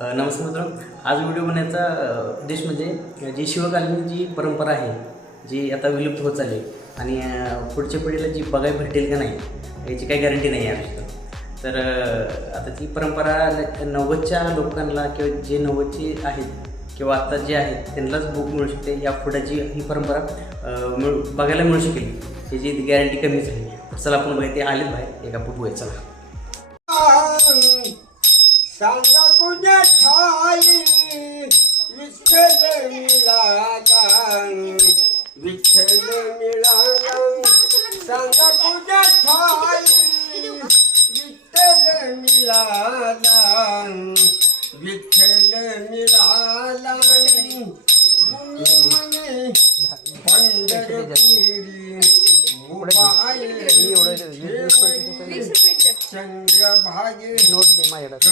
नमस्कार मित्रांनो आज व्हिडिओ बनवण्याचा उद्देश म्हणजे जी शिवकालीन जी परंपरा आहे जी आता विलुप्त होत चालली आहे आणि पुढच्या पिढीला जी बघायला भेटेल का नाही याची काही गॅरंटी नाही आहे तर आता ती परंपरा नव्वदच्या लोकांना किंवा जे नव्वदचे आहेत किंवा आता जे आहेत त्यांनाच बुक मिळू शकते. या पुढची ही परंपरा मिळू बघायला मिळू शकेल. याची गॅरंटी कमीच आहे. चला आपण बघा ते बाहेर. एका बघूया चला. सांगा तुझ्या ठाई विठ्ठल मिळाला विठ्ठल मिळाला सांगा तुझ्या ठाई विठ्ठल मिळाला विठ्ठल मिळाला पंढरपुरी उपाय चंद्रभागे नोट दे माझ्याकडे.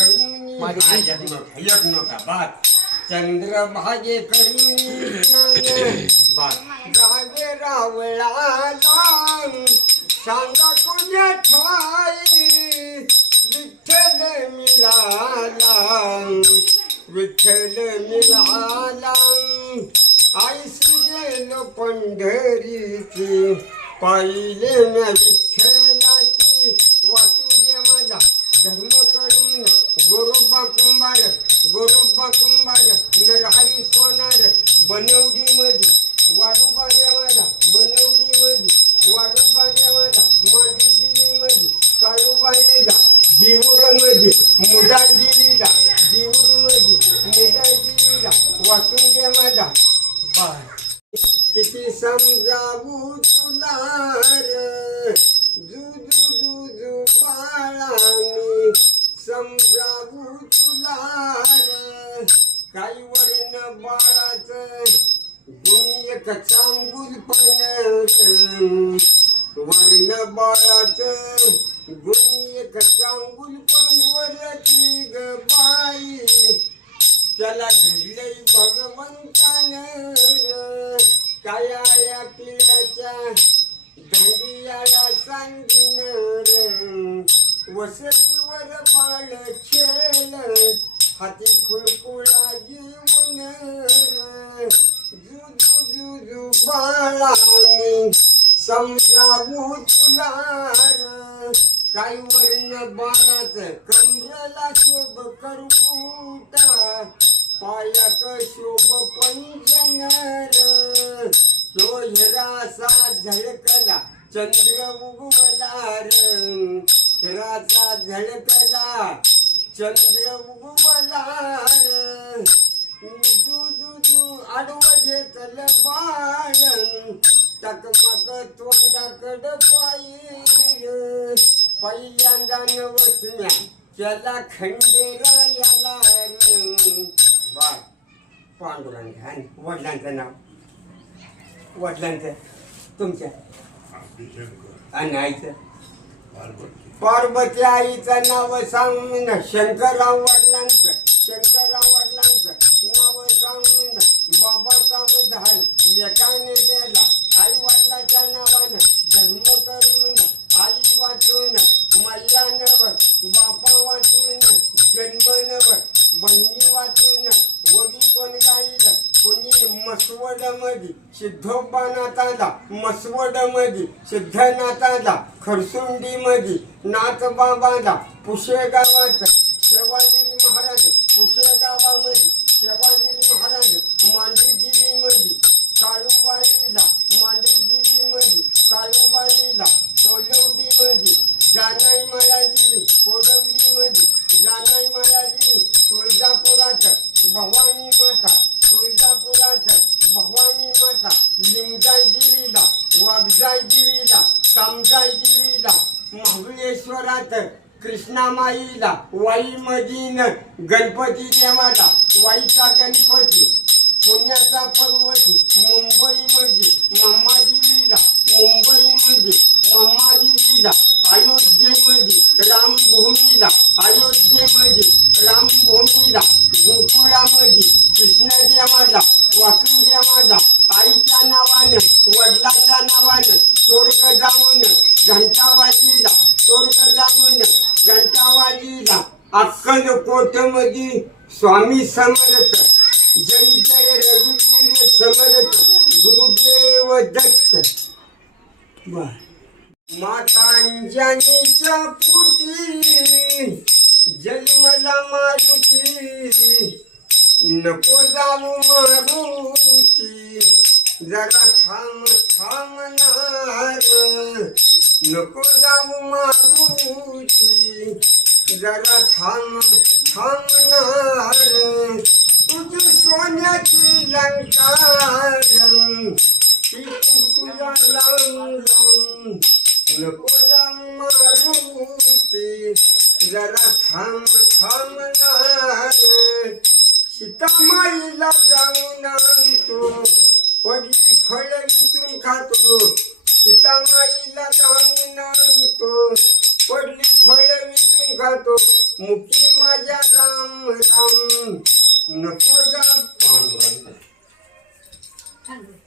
चंद्रभागे करून जागे रावळा सांगा तुझ्या ठाई. विठ्ठल मिळाला विठ्ठल मिळाला आईस गेलो पंढरीची पाहिले म्या विठ्ठलाची. वाटू मला धर्म करून गोरोबा कुंभार गोरोबा कुंभार नरहारी सोनार बनवडी मधी. वाडोबा देवाला बनवडी मधी. वाडोबा देवाला मांडी दिली मधी. काळोबा दिला मधी. मुदा दिलीला दिवूर मधी. मुदा दिलीला वाचून घ्या माझा. बाय किती समजावू तुला रे? एक पण वर्ण बाळाचं गुण एक चांगुल पण वरची ग बाई? त्याला घडलंय भगवंतानं र. काय आया पिढ्याच्या दंडियाला सांगिन वसरीवर बाळ खेळ हाती खुळकुळा जीवन बाळानी समजावू तुला र. काही वर्ण बाळाचं कमरेला शोभ करकुटा पायात शोभ पंजनर तो हिरासा झळकला चंद्र उगवला र हिराचा झळकला चंद्र उगवला र आडवं घेतलं बाळन टकमक तोंडाकड पाय पहिल्यांदा नवसम्या त्याला खंडेरा याला बा पांडुरंग आणि वडिलांचं नाव वडिलांचं तुमच्या आणि आईचं पार्वती आईचं नाव सांग ना शंकरराव वडिलांचं शंकरराव वडिलांचं. झाड उद्धार एकाने आई वडिलाच्या नावानं धर्म करून आई वाचून मल्ला नवर बापा वाचून जन्म नवर बहिणी वाचून वगी कोण गाईल? कोणी मसवड मधी सिद्धोबानाथ आला मसवड मधी सिद्धनाथ आला खरसुंडी मधी नाथ बाबाला पुशे गावात शेवागिरी महाराज पुशे गावामध्ये शेवागिरी महाबळेश्वरात कृष्णामाईला वाई मदीन गणपती देवाला वाईचा गणपती पुण्याचा पर्वती मुंबईमध्ये मम्मादेवीला मुंबईमध्ये मम्मादेवीला अयोध्येमध्ये रामभूमीला अयोध्येमध्ये रामभूमीला गोकुळामध्ये कृष्णदेवाला वासुदेवाला आईच्या नावानं वडिलाच्या नावानं स्वर्ग जाऊन घंटा अक्कल कोटमधी स्वामी समर्थ जय जय रघुवीर समर्थ गुरुदेव दत्त. मातांजनीच्या पुटी जन्मला मारुती. नको जाऊ मारुती जरा थांब थांबणार नको जाऊ मारुती जरा थांब थांबणार तुझी सोन्याची लंकार ती तुझ्या लांब लांब नको जाऊ मारुती जरा थांब थांबणार सीतामाईला जाऊन आणतो पडली फळ विकून खातो सीतामाईला आणतो. पडली फळ विकून खातो. मुकी माझ्या राम राम. नको जा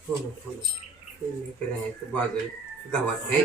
थोडं बाजू गावात आहे.